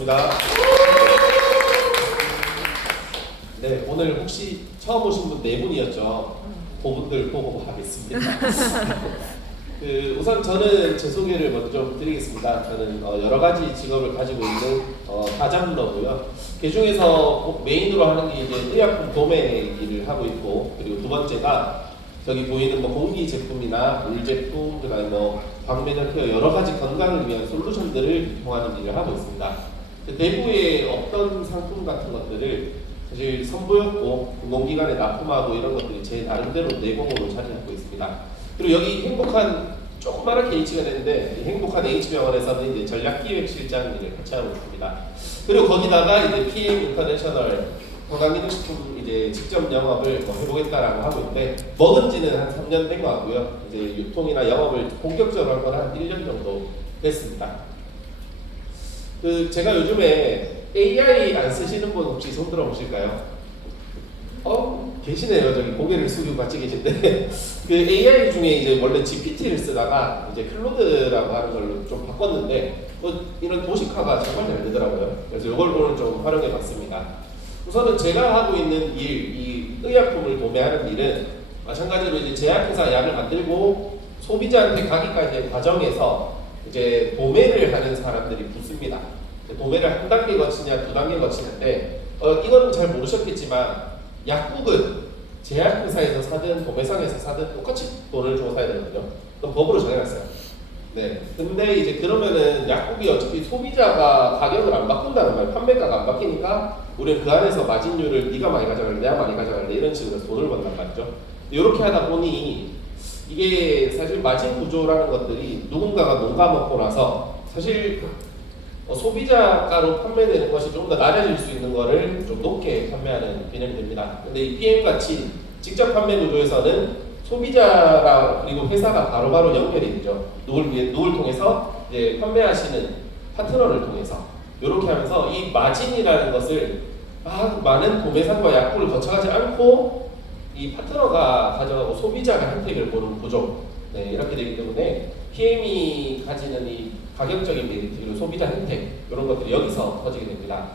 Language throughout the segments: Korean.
반갑습니다. 네, 오늘 혹시 처음 오신 분 4분이었죠? 그분들 보고 하겠습니다. 우선 저는 제 소개를 먼저 좀 드리겠습니다. 저는 여러 가지 직업을 가지고 있는 다자문어고요. 그 중에서 메인으로 하는 게 이제 의약품 도매 일을 하고 있고, 그리고 두 번째가 저기 보이는 뭐 공기 제품이나 물 제품, 그다음에 뭐 방면역 케어 여러 가지 건강을 위한 솔루션들을 이용하는 일을 하고 있습니다. 내부의 어떤 상품 같은 것들을 사실 선보였고 공공기관에 납품하고 이런 것들이 제 나름대로 내공으로 자리잡고 있습니다. 그리고 여기 행복한 조그마한 H가 되는데 이 행복한 H병원에서는 이제 전략기획실장 일을 같이 하고 있습니다. 그리고 거기다가 이제 PM 인터내셔널 건강기능식품 이제 직접 영업을 해보겠다라고 하고 있는데 먹은 지는 한 3년 된 것 같고요. 이제 유통이나 영업을 본격적으로 한 건 한 1년 정도 됐습니다. 제가 요즘에 AI 안 쓰시는 분 혹시 손 들어 보실까요? 계시네요. 저기 고개를 숙이고 같이 계신데 그 AI 중에 이제 원래 GPT를 쓰다가 이제 클로드라고 하는 걸로 좀 바꿨는데 이런 도식화가 정말 잘 되더라고요. 그래서 이걸 오늘 좀 활용해 봤습니다. 우선은 제가 하고 있는 일, 이 의약품을 도매하는 일은 마찬가지로 이제 제약회사 약을 만들고 소비자한테 가기까지의 과정에서 이제 도매를 하는 사람들이 붙습니다. 도매를 한 단계 거치냐, 두 단계 거치는데 이건 잘 모르셨겠지만 약국은 제약회사에서 사든 도매상에서 사든 똑같이 돈을 주고 사야 되거든요. 그럼 법으로 정해놨어요. 네. 근데 이제 그러면은 약국이 어차피 소비자가 가격을 안 바꾼다는 거예요. 판매가가 안 바뀌니까 우리는 그 안에서 마진율을 네가 많이 가져갈래, 내가 많이 가져갈래 이런 식으로 돈을 번단 말이죠. 이렇게 하다 보니 이게 사실 마진 구조라는 것들이 누군가가 농가먹고 나서 사실 소비자가로 판매되는 것이 좀 더 낮아질 수 있는 거를 좀 높게 판매하는 개념이 됩니다. 근데 이 PM같이 직접 판매 구조에서는 소비자랑 그리고 회사가 바로바로 연결이 되죠. 누굴 통해서 이제 판매하시는 파트너를 통해서 이렇게 하면서 이 마진이라는 것을 많은 도매상과 약국을 거쳐가지 않고 이 파트너가 가져가고 소비자가 혜택을 보는 구조, 네, 이렇게 되기 때문에 PM이 가지는 이 가격적인 메리트 그리고 소비자 혜택 이런 것들이 여기서 터지게 됩니다.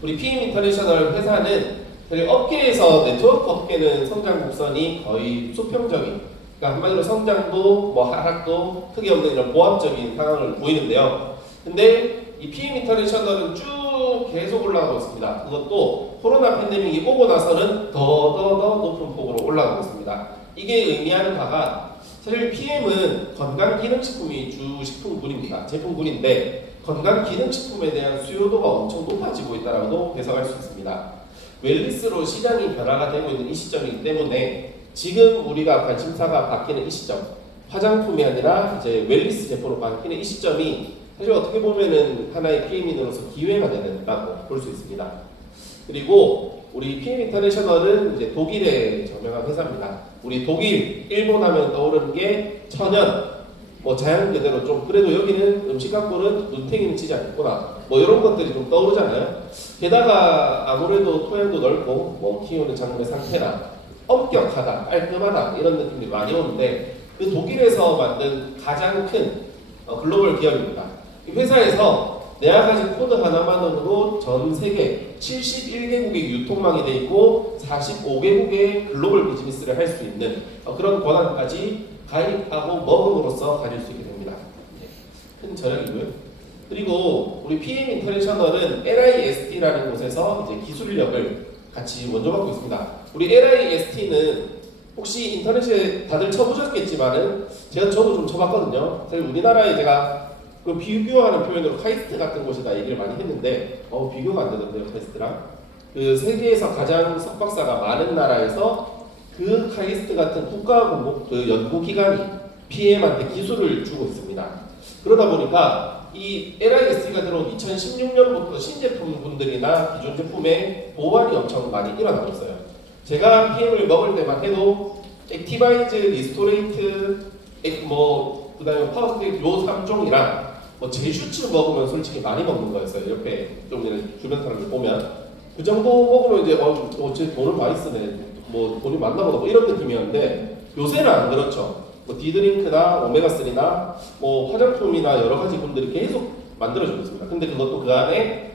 우리 PM 인터내셔널 회사는 업계에서 네트워크 업계는 성장 곡선이 거의 수평적인, 그러니까 한마디로 성장도 뭐 하락도 크게 없는 이런 보합적인 상황을 보이는데요. 근데 이 PM 인터내셔널은 쭉 계속 올라가고 있습니다. 그것도 코로나 팬데믹이 오고 나서는 더 높은 폭으로 올라가고 있습니다. 이게 의미하는 바가 사실 PM은 건강기능식품이 주 식품군입니다. 제품군인데 건강기능식품에 대한 수요도가 엄청 높아지고 있다고 해석할 수 있습니다. 웰니스로 시장이 변화가 되고 있는 이 시점이기 때문에 지금 우리가 관심사가 바뀌는 이 시점, 화장품이 아니라 이제 웰니스 제품으로 바뀌는 이 시점이 사실 어떻게 보면은 하나의 PM인으로서 기회가 된다고 볼 수 있습니다. 그리고 우리 PM 인터내셔널은 이제 독일의 저명한 회사입니다. 우리 독일, 일본 하면 떠오르는 게 천연, 뭐 자연 그대로 좀 그래도 여기는 음식 갖고는 눈탱이는 치지 않겠구나. 뭐 이런 것들이 좀 떠오르잖아요. 게다가 아무래도 토양도 넓고 뭐 키우는 작물의 상태나 엄격하다, 깔끔하다 이런 느낌이 많이 오는데 그 독일에서 만든 가장 큰 글로벌 기업입니다. 이 회사에서 내가 가진 코드 하나만으로 전 세계 71개국의 유통망이 돼 있고 45개국의 글로벌 비즈니스를 할 수 있는 그런 권한까지 가입하고 먹음으로써 가질 수 있게 됩니다. 큰 저력이고요. 그리고 우리 PM 인터내셔널은 LIST라는 곳에서 이제 기술력을 같이 원조받고 있습니다. 우리 LIST는 혹시 인터넷에 다들 쳐보셨겠지만은 저도 좀 쳐봤거든요. 사실 우리나라에 제가 그 비교하는 표현으로 카이스트 같은 곳이다 얘기를 많이 했는데 비교가 안 되던데요. 카이스트랑 그 세계에서 가장 석박사가 많은 나라에서 그 카이스트 같은 국가 그 연구기관이 PM한테 기술을 주고 있습니다. 그러다 보니까 이 LIST가 들어온 2016년부터 신제품분들이나 기존 제품의 보완이 엄청 많이 일어나고 있어요. 제가 PM을 먹을 때만 해도 액티바이즈, 리스토레이트, 그 다음에 파워스테이트 요 3종이랑 제슈츠 먹으면 솔직히 많이 먹는 거였어요. 옆에 좀 주변 사람들 보면 그 정도 먹으면 이제 쟤 돈을 많이 쓰네, 뭐 돈이 많나 보다 뭐 이런 느낌이었는데 요새는 안 그렇죠. 디드링크나 오메가3나 뭐 화장품이나 여러 가지 분들이 계속 만들어주고 있습니다. 근데 그것도 그 안에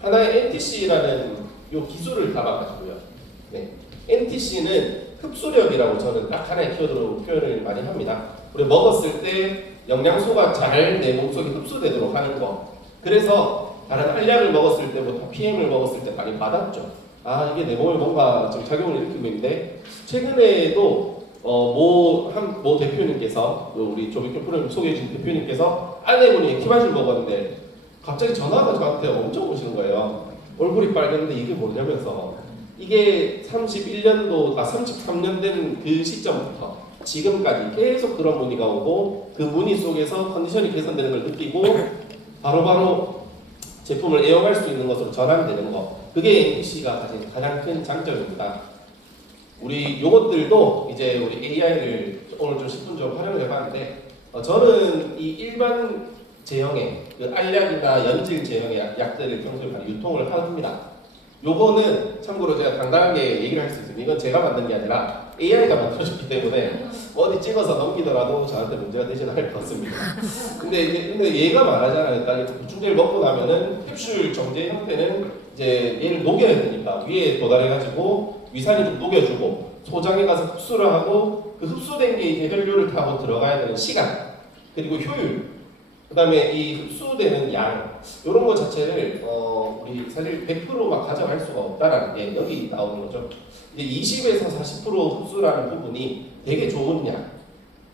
하나의 NTC라는 요 기술을 담아가지고요. 네. NTC는 흡수력이라고 저는 딱 하나의 키워드로 표현을 많이 합니다. 우리 먹었을 때 영양소가 잘 내 몸속에 흡수되도록 하는 거. 그래서 다른 알약을 먹었을 때부터 PM을 먹었을 때 많이 받았죠. 아, 이게 내 몸에 뭔가 지금 작용을 일으키고 있는데, 최근에도 모 대표님께서, 우리 조비큐 프로그램 소개해주신 대표님께서 아내분이 키바실 먹었는데 갑자기 전화가 저한테 엄청 오시는 거예요. 얼굴이 빨개는데 이게 뭐냐면서, 이게 33년 된 그 시점부터 지금까지 계속 그런 문의가 오고, 그 문의 속에서 컨디션이 개선되는 걸 느끼고 바로바로 제품을 애용할 수 있는 것으로 전환되는 거, 그게 NTC가 가장 큰 장점입니다. 우리 요것들도 이제 우리 AI를 오늘 좀 10분 좀 활용을 해봤는데, 저는 이 일반 제형의 그 알약이나 연질 제형의 약들을 평소에 많이 유통을 합니다. 요거는 참고로 제가 당당하게 얘기를 할 수 있습니다. 이건 제가 만든 게 아니라 AI가 만들어줬기 때문에 어디 찍어서 넘기더라도 저한테 문제가 되지는 않을 것 같습니다. 근데 얘가 말하잖아요. 일단 보충제를 먹고 나면은 캡슐 정제 형태는 이제 얘를 녹여야 되니까 위에 도달해가지고 위산이 좀 녹여주고 소장에 가서 흡수를 하고, 그 흡수된 게 이제 혈류를 타고 들어가야 되는 시간, 그리고 효율, 그 다음에 이 흡수되는 양, 이런 거 자체를 우리 사실 100%막 가져갈 수가 없다라는 게 여기 나오는 거죠. 이제 20에서 40% 흡수라는 부분이 되게 좋은 약.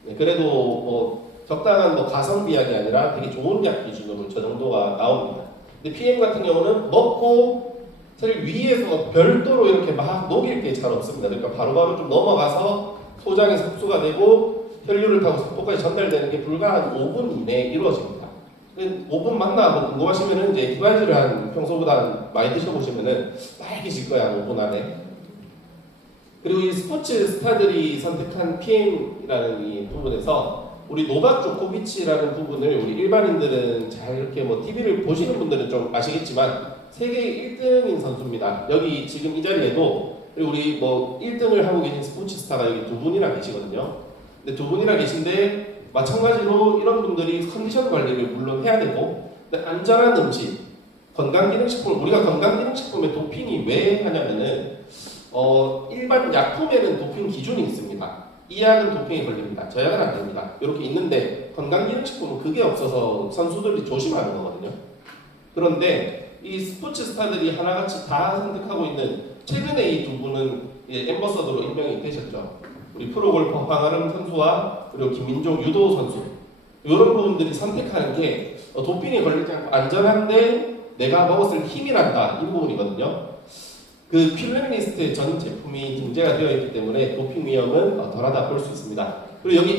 네, 그래도 뭐 적당한 뭐 가성비 약이 아니라 되게 좋은 약 기준으로 저 정도가 나옵니다. 근데 PM 같은 경우는 먹고 사실 위에서 별도로 이렇게 막 녹일 게 잘 없습니다. 그러니까 바로바로 좀 넘어가서 소장에서 흡수가 되고 혈류를 타고 세포까지 전달되는 게 불과 한 5분 이내에 이루어집니다. 5분 맞나 뭐 궁금하시면은 이제 디바이즈를 한 평소보다 많이 드셔보시면은 빨개질 거야, 5분 안에. 그리고 이 스포츠 스타들이 선택한 PM이라는 이 부분에서 우리 노박 조코비치라는 부분을 우리 일반인들은 잘 이렇게 뭐 TV를 보시는 분들은 좀 아시겠지만 세계 1등인 선수입니다. 여기 지금 이 자리에도 우리 뭐 1등을 하고 계신 스포츠 스타가 여기 두 분이나 계시거든요. 근데 두 분이나 계신데 마찬가지로 이런 분들이 컨디션 관리를 물론 해야 되고, 근데 안전한 음식, 건강기능식품, 우리가 건강기능식품에 도핑이 왜 하냐면은 일반 약품에는 도핑 기준이 있습니다. 이 약은 도핑에 걸립니다. 저 약은 안 됩니다. 이렇게 있는데 건강기능식품은 그게 없어서 선수들이 조심하는 거거든요. 그런데 이 스포츠 스타들이 하나같이 다 선택하고 있는, 최근에 이 두 분은 엠버서더로 임명이 되셨죠. 우리 프로골퍼 황아름 선수와 그리고 김민종 유도 선수, 이런 부분들이 선택하는 게 도핑에 걸리지 않고 안전한데 내가 먹었을 때 힘이 난다, 이 부분이거든요. 그 퀼레미니스트 전 제품이 등재가 되어 있기 때문에 도핑 위험은 덜하다 볼 수 있습니다. 그리고 여기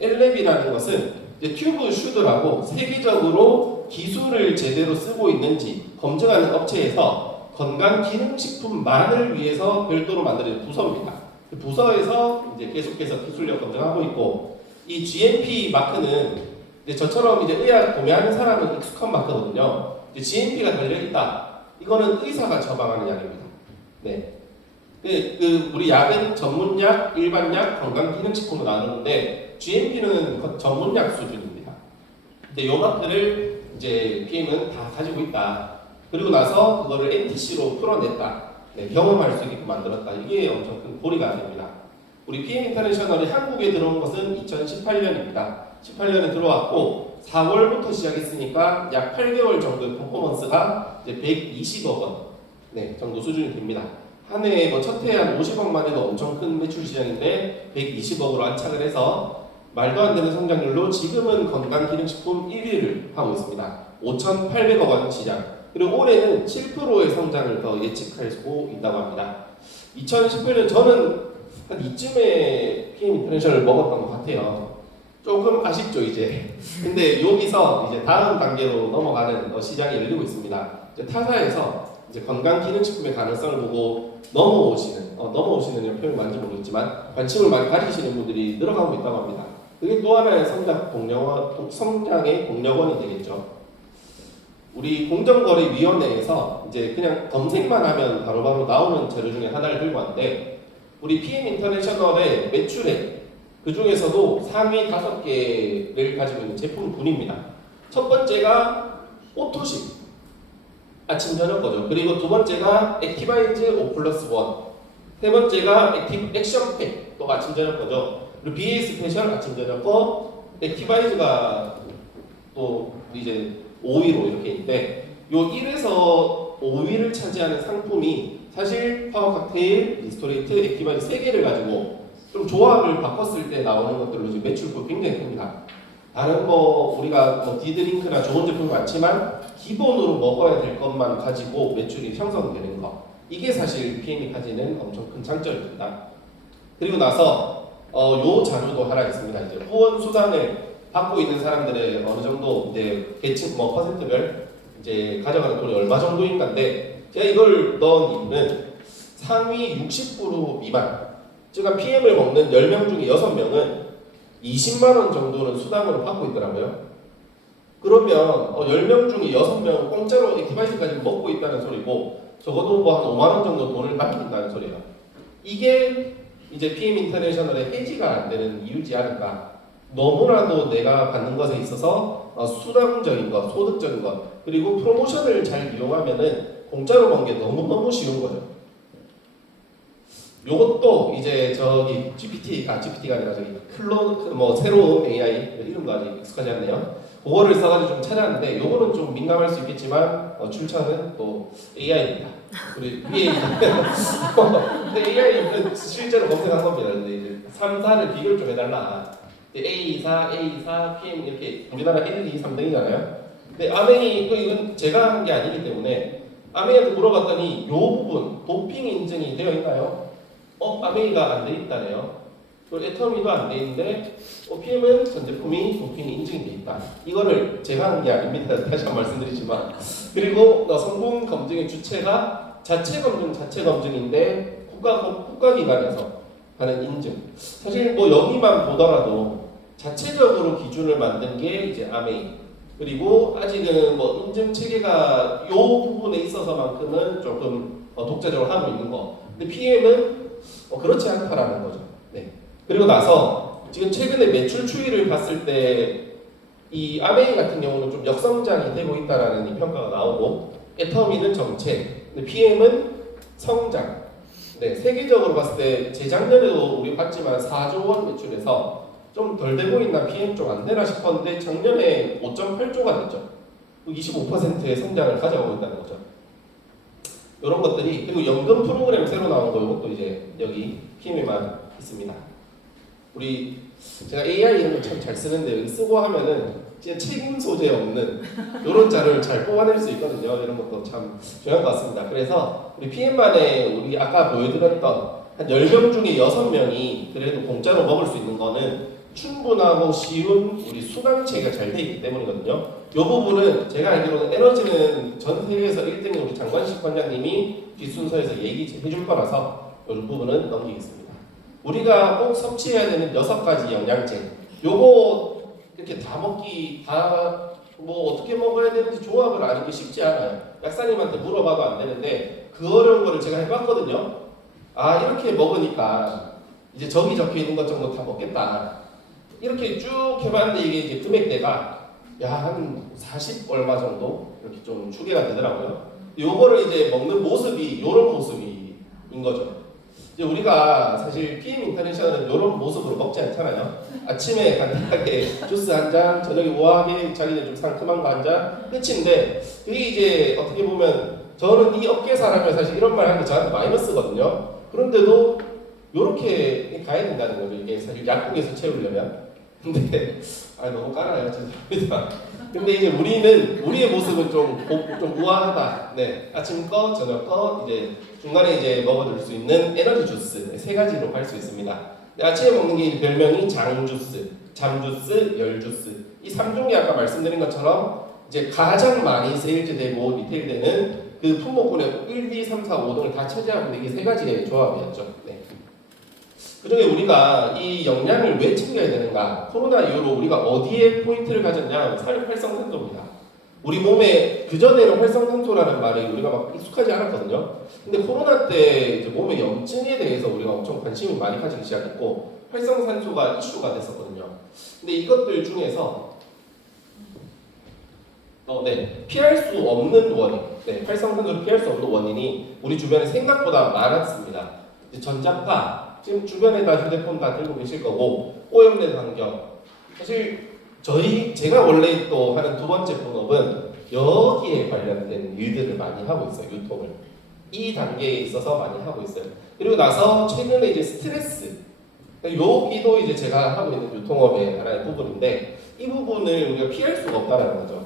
엘랩이라는 것은 이제 튜브 슈드라고 세계적으로 기술을 제대로 쓰고 있는지 검증하는 업체에서 건강기능식품만을 위해서 별도로 만들어진 부서입니다. 그 부서에서 이제 계속해서 기술력 검증하고 있고, 이 GMP 마크는 이제 저처럼 이제 의약 구매하는 사람은 익숙한 마크거든요. 이제 GMP가 달려 있다. 이거는 의사가 처방하는 약입니다. 네. 우리 약은 전문약, 일반약, 건강기능식품으로 나누는데 GMP는 전문약 수준입니다. 근데 요 마크를 이제 PM은 다 가지고 있다. 그리고 나서 그거를 NTC로 풀어냈다. 네, 경험할 수 있게끔 만들었다. 이게 엄청 큰 고리가 됩니다. 우리 PM 인터내셔널이 한국에 들어온 것은 2018년입니다. 18년에 들어왔고 4월부터 시작했으니까 약 8개월 정도의 퍼포먼스가 이제 120억 원 정도 수준이 됩니다. 한 해에 첫 해에 한 50억만 해도 엄청 큰 매출 시장인데 120억으로 안착을 해서 말도 안 되는 성장률로 지금은 건강기능식품 1위를 하고 있습니다. 5,800억 원 시장. 그리고 올해는 7%의 성장을 더 예측할 수 있다고 합니다. 2018년 저는 한 이쯤에 PM 인터내셔널을 먹었던 것 같아요. 조금 아쉽죠 이제. 근데 여기서 이제 다음 단계로 넘어가는 시장이 열리고 있습니다. 이제 타사에서 이제 건강기능식품의 가능성을 보고 넘어오시는 표현이 맞는지 모르겠지만 관심을 많이 가지시는 분들이 늘어가고 있다고 합니다. 그게 또 하나의 성장의 동력원이 되겠죠. 우리 공정거래위원회에서 이제 그냥 검색만 하면 바로바로 나오는 자료 중에 하나를 들고 왔는데, 우리 PM 인터내셔널의 매출액 그 중에서도 상위 5개를 가지고 있는 제품군입니다. 첫 번째가 오토식, 아침 저녁 거죠. 그리고 두 번째가 액티바이즈 5+1, 세 번째가 액션팩, 또 아침 저녁 거죠. 그리고 BA 스페셜 아침 저녁 거, 액티바이즈가 또 이제 5위로 이렇게 있는데, 요 1에서 5위를 차지하는 상품이 사실 파워 칵테일, 리스토레이트, 액티바이즈 3개를 가지고 좀 조합을 바꿨을 때 나오는 것들로 지금 매출폭이 굉장히 큽니다. 다른 뭐 우리가 뭐 디드링크나 좋은 제품이 많지만 기본으로 먹어야 될 것만 가지고 매출이 형성되는 거, 이게 사실 PM이 가지는 엄청 큰 장점입니다. 그리고 나서 요 자료도 하나 있습니다. 이제 후원 수당을 받고 있는 사람들의 어느 정도 이제 계층 뭐 퍼센트별 이제 가져가는 돈이 얼마 정도인가인데, 제가 이걸 넣은 이유는 상위 60% 미만, 즉 PM을 먹는 10명 중에 6명은 20만 원 정도는 수당으로 받고 있더라고요. 그러면 10명 중에 6명 공짜로 액티바이즈까지 먹고 있다는 소리고, 적어도 뭐 한 5만 원 정도 돈을 맡긴다는 소리예요. 이게 이제 PM 인터내셔널의 해지가 안 되는 이유지 않을까. 너무나도 내가 받는 것에 있어서 수당적인 것, 소득적인 것, 그리고 프로모션을 잘 이용하면은 공짜로 번 게 너무너무 쉬운 거죠. 요것도 이제 저기 GPT가 아니라 저기 클로드 뭐 새로운 AI 이름도 아직 익숙하지 않네요. 그거를 써가지고 좀 찾았는데, 요거는 좀 민감할 수 있겠지만 출처는 또 AI입니다. 우리 위에 근데 AI는 실제로 검색한 겁니다. 근데 이제 3, 4를 비교를 좀 해달라. A24, A24, PM 이렇게 우리나라 1, 2, 3등이잖아요. 근데 아메이 또 이건 제가 한 게 아니기 때문에 아메이한테 물어봤더니 요 부분 도핑 인증이 되어 있나요? 아메이가 안 돼 있다네요. 그리고 애터미도 안 돼 있는데 PM은 전 제품이 도핑이 인증이 돼 있다. 이거를 제가 한 게 아닙니다. 다시 한 번 말씀드리지만. 그리고 성분 검증의 주체가 자체 검증인데 국가기관에서 하는 인증. 사실 뭐 여기만 보더라도 자체적으로 기준을 만든 게 이제 아메이. 그리고 아직은 뭐 인증 체계가 요 부분에 있어서만큼은 조금 독자적으로 하고 있는 거. 근데 PM은 그렇지 않다라는 거죠. 네. 그리고 나서 지금 최근에 매출 추이를 봤을 때 이 아메이 같은 경우는 좀 역성장이 되고 있다라는 이 평가가 나오고, 애터미는 정체, 근데 PM은 성장. 네, 세계적으로 봤을 때 재작년에도 우리 봤지만 4조 원 매출에서 좀 덜 되고 있나, PM 좀 안 되나 싶었는데 작년에 5.8조가 됐죠. 25%의 성장을 가져가고 있다는 거죠. 이런 것들이, 그리고 연금 프로그램 새로 나온 거, 이것도 이제 여기 PM에만 있습니다. 우리 제가 AI 이런 거 참 잘 쓰는데 여기 쓰고 하면은 진짜 책임 소재 없는 이런 자료를 잘 뽑아낼 수 있거든요. 이런 것도 참 중요한 것 같습니다. 그래서 우리 PM만에 우리 아까 보여드렸던 한 10명 중에 6명이 그래도 공짜로 먹을 수 있는 거는 충분하고 쉬운 우리 수당 체계가 잘 돼 있기 때문이거든요. 이 부분은 제가 알기로는 에너지는 전 세계에서 1등인 우리 장관식 관장님이 뒷순서에서 얘기해줄 거라서 이 부분은 넘기겠습니다. 우리가 꼭 섭취해야 되는 6가지 영양제, 요거 이렇게 다 먹기, 다 뭐 어떻게 먹어야 되는지 조합을 아는 게 쉽지 않아요. 약사님한테 물어봐도 안 되는데 그 어려운 거를 제가 해봤거든요. 아, 이렇게 먹으니까 이제 저기 적혀 있는 것 정도 다 먹겠다. 이렇게 쭉 해봤는데 이게 이제 금액대가 한 40 얼마 정도 이렇게 좀 추계가 되더라고요. 요거를 이제 먹는 모습이 요런 모습인 거죠. 이제 우리가 사실 PM 인터내셔널은 이런 모습으로 먹지 않잖아요. 아침에 간단하게 주스 한 잔, 저녁에 우아하게 자기는 좀 상큼한 거 한 잔, 끝인데, 그게 이제 어떻게 보면 저는 이 업계 사람이 사실 이런 말 하는 게 저한테 마이너스거든요. 그런데도 이렇게 가야 된다는 거죠. 이게 사실 약국에서 채우려면. 근데 너무 깔아요. 죄송합니다. 근데 이제 우리의 모습은 좀 우아하다. 네, 아침 거, 저녁 거, 이제 중간에 이제 먹어줄 수 있는 에너지 주스 3가지로 할 수 있습니다. 아침에 먹는 게 별명이 장 주스, 잠 주스, 열 주스. 이 3종이 아까 말씀드린 것처럼 이제 가장 많이 세일즈되고 리테일되는 그 품목군의 1, 2, 3, 4, 5등을 다 차지하고 있는 이게 3가지의 조합이었죠. 네. 그중에 우리가 이 영양을 왜 챙겨야 되는가? 코로나 이후로 우리가 어디에 포인트를 가졌냐? 활성산소입니다. 우리 몸에 그전에는 활성산소라는 말이 우리가 막 익숙하지 않았거든요. 근데 코로나 때 이제 몸의 염증에 대해서 우리가 엄청 관심을 많이 가지기 시작했고 활성산소가 이슈가 됐었거든요. 근데 이것들 중에서 네. 피할 수 없는 원인. 네. 활성산소를 피할 수 없는 원인이 우리 주변에 생각보다 많았습니다. 이제 전자파, 지금 주변에다 휴대폰 다 들고 계실 거고, 오염된 환경. 사실 제가 원래 또 하는 두 번째 본업은 여기에 관련된 일들을 많이 하고 있어요. 유통을. 이 단계에 있어서 많이 하고 있어요. 그리고 나서 최근에 이제 스트레스. 여기도 이제 제가 하고 있는 유통업의 하나의 부분인데 이 부분을 우리가 피할 수가 없다는 거죠.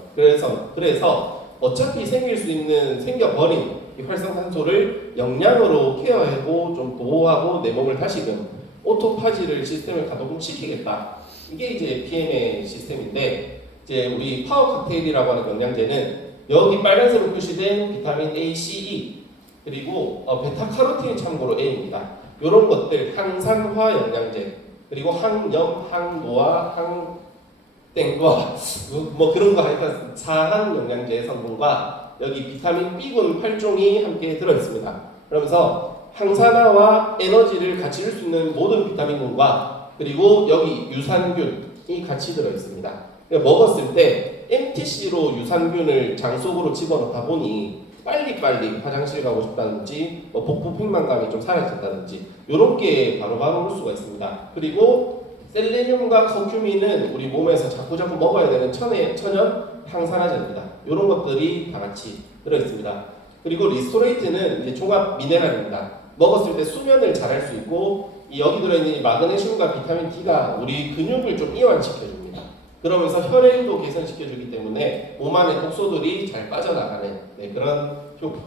그래서 어차피 생길 수 있는 생겨버린 이 활성산소를 영양으로 케어하고 좀 보호하고 내 몸을 다시금 오토파지를 시스템을 가동시키겠다. 이게 이제 PM의 시스템인데 이제 우리 파워 칵테일이라고 하는 영양제는 여기 빨간색으로 표시된 비타민 A, C, E 그리고 베타카로틴이 참고로 A입니다. 이런 것들 항산화 영양제 그리고 항염, 항노화, 항땡과 뭐 그런 거 하여튼 사항 영양제의 성분과 여기 비타민 B군 8종이 함께 들어있습니다. 그러면서 항산화와 에너지를 같이 줄 수 있는 모든 비타민군과 그리고 여기 유산균이 같이 들어있습니다. 그러니까 먹었을 때 MTC로 유산균을 장 속으로 집어넣다 보니 빨리빨리 화장실 가고 싶다든지 복부 팽만감이 좀 사라졌다든지 이런 게 바로바로 올 수가 있습니다. 그리고 셀레늄과 커큐민은 우리 몸에서 자꾸자꾸 먹어야 되는 천연 항산화제입니다. 이런 것들이 다 같이 들어있습니다. 그리고 리스토레이트는 이제 종합 미네랄입니다. 먹었을 때 수면을 잘할 수 있고 여기 들어있는 마그네슘과 비타민 D가 우리 근육을 좀 이완시켜줍니다. 그러면서 혈액도 개선시켜주기 때문에 몸 안의 독소들이 잘 빠져나가는 그런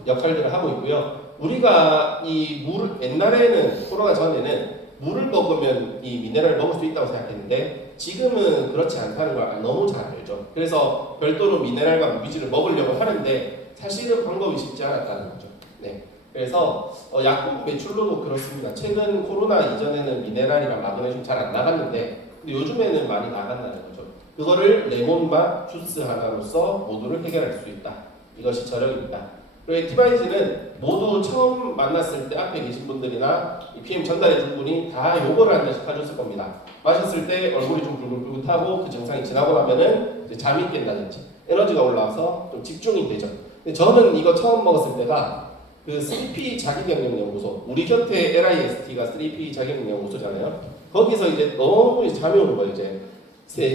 역할들을 하고 있고요. 우리가 이 옛날에는 코로나 전에는 물을 먹으면 이 미네랄을 먹을 수 있다고 생각했는데 지금은 그렇지 않다는 걸 너무 잘 알죠. 그래서 별도로 미네랄과 무기질을 먹으려고 하는데 사실은 방법이 쉽지 않았다는 거죠. 네. 그래서 약국 매출로도 그렇습니다. 최근 코로나 이전에는 미네랄이랑 마그네슘 잘 안 나갔는데 근데 요즘에는 많이 나간다는 거죠. 그거를 레몬맛 주스 하나로서 모두를 해결할 수 있다. 이것이 저력입니다. 그리고 액티바이즈는 모두 처음 만났을 때 앞에 계신 분들이나 이 PM 전달해 준 분이 다 요거를 한 잔씩 사줬을 겁니다. 마셨을 때 얼굴이 좀 붉은붉은하고 그 증상이 지나고 나면은 이제 잠이 깬다든지 에너지가 올라와서 좀 집중이 되죠. 근데 저는 이거 처음 먹었을 때가 그 3P 자기경력연구소 우리 곁에 LIST가 3P 자기경력연구소잖아요. 거기서 이제 너무 잠이 오는 거예요. 이제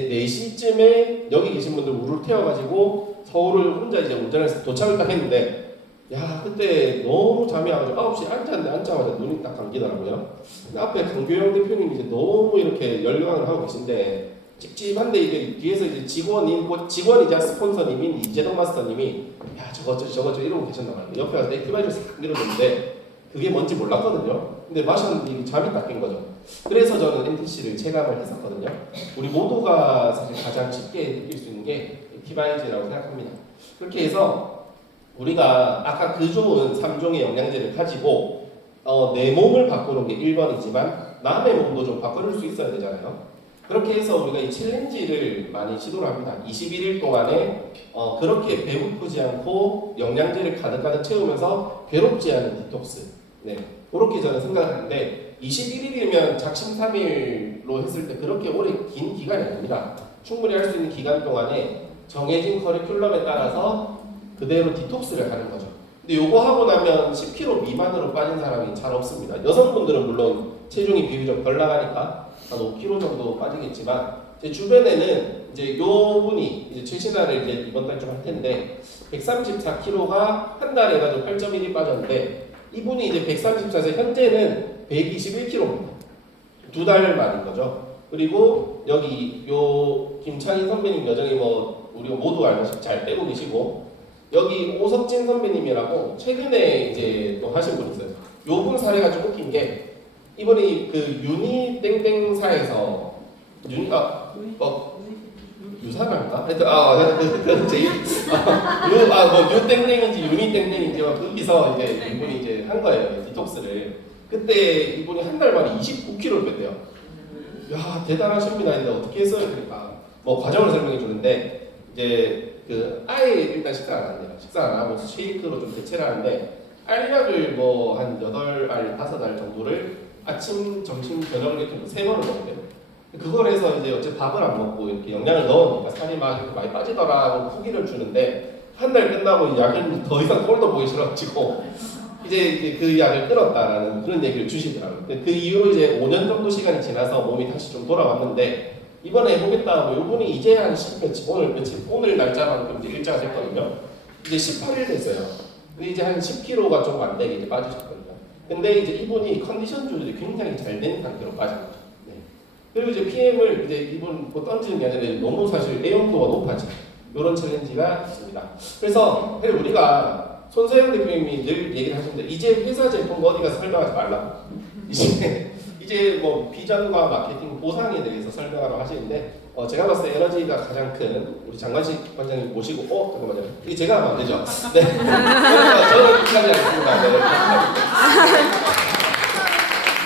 4시쯤에 여기 계신 분들 우르르 태워가지고 서울을 혼자 이제 운전해서 도착을 딱 했는데 야 그때 너무 잠이 와가지고 9시에 앉자마자 눈이 딱 감기더라고요. 근데 앞에 강규영 대표님이 이제 너무 이렇게 열광을 하고 계신데 찝찝한데 이게 뒤에서 이제 직원이자 스폰서님인 이재동 마스터님이 야 저거 이러고 계셨나 봐요. 옆에 가서 액티바이저를 싹 밀어줬는데 그게 뭔지 몰랐거든요. 근데 마셨는데 잠이 딱 깬 거죠. 그래서 저는 MTC를 체감을 했었거든요. 우리 모두가 사실 가장 쉽게 느낄 수 있는 게 액티바이즈라고 생각합니다. 그렇게 해서 우리가 아까 그 좋은 3종의 영양제를 가지고 내 몸을 바꾸는 게 1번이지만 남의 몸도 좀 바꿔줄 수 있어야 되잖아요. 그렇게 해서 우리가 이 챌린지를 많이 시도를 합니다. 21일 동안에 그렇게 배고프지 않고 영양제를 가득가득 채우면서 괴롭지 않은 디톡스. 네, 그렇게 저는 생각하는데 21일이면 작심삼일로 했을 때 그렇게 오래 긴 기간이 아닙니다. 충분히 할 수 있는 기간 동안에 정해진 커리큘럼에 따라서 그대로 디톡스를 하는 거죠. 근데 요거 하고 나면 10kg 미만으로 빠진 사람이 잘 없습니다. 여성분들은 물론 체중이 비교적 덜 나가니까 한 5kg 정도 빠지겠지만 제 주변에는 이제 요 분이 이제 최신화를 이제 이번 달 좀 할 텐데 134kg가 한 달에 가지고 8.1이 빠졌는데 이분이 이제 134에서 현재는 121kg입니다. 2달 만인 거죠. 그리고 여기 요 김창희 선배님 여전히 뭐 우리가 모두 알다시피 잘 빼고 계시고 여기 오석진 선배님이라고 최근에 이제 또 하신 분이 있어요. 요 분 사례가 좀 웃긴 게 이분이 그 유니 땡땡사에서 유사가인가? 하여튼 유 땡땡인지 유니 땡땡인지 거기서 이제 이분이 이제 한 거예요. 디톡스를. 그때 이분이 한 달 만에 29kg를 뺐대요. 야 대단하십니다. 근데 어떻게 했어요? 그러니까 뭐 과정을 설명해 주는데 이제 그 아예 일단 식사 안 한대요. 식사 안 하고 쉐이크로 좀 대체를 하는데 알약을 뭐 한 8알, 5알 정도를 아침, 점심, 저녁을 이렇게 3번을 먹는데요. 그걸 해서 이제 어째 밥을 안 먹고 이렇게 영양을 넣으니까 살이 막 이렇게 많이 빠지더라고 후기를 주는데 한 달 끝나고 이 약을 더 이상 꼴도 보기 싫어지고 이제 그 약을 끊었다라는 그런 얘기를 주시더라고요. 근데 그 이후로 이제 5년 정도 시간이 지나서 몸이 다시 좀 돌아왔는데 이번에 해보겠다고 이분이 이제 한 10며칠 오늘 날짜만큼 이제 일자가 됐거든요. 이제 18일 됐어요. 근데 이제 한 10kg가 좀 안 되게 이제 빠지셨거든요. 근데 이제 이분이 컨디션 조절이 굉장히 잘 된 상태로 빠진 거죠. 네. 그리고 이제 PM을 이제 이분 뭐 던지는 게 아니라 너무 사실 A형도가 높아져. 이런 챌린지가 있습니다. 그래서 우리가 손세영 대표님이 늘 얘기를 하시는데 이제 회사 제품 어디 가서 설명하지 말라고. 이제 뭐 비전과 마케팅 보상에 대해서 설명하라고 하시는데 제가 봤을 때 에너지가 가장 큰 우리 장관식 관장님 모시고 잠깐만요. 이게 제가 하면 안 되죠? 네. 저는 이렇게 하지 않습니다. 네.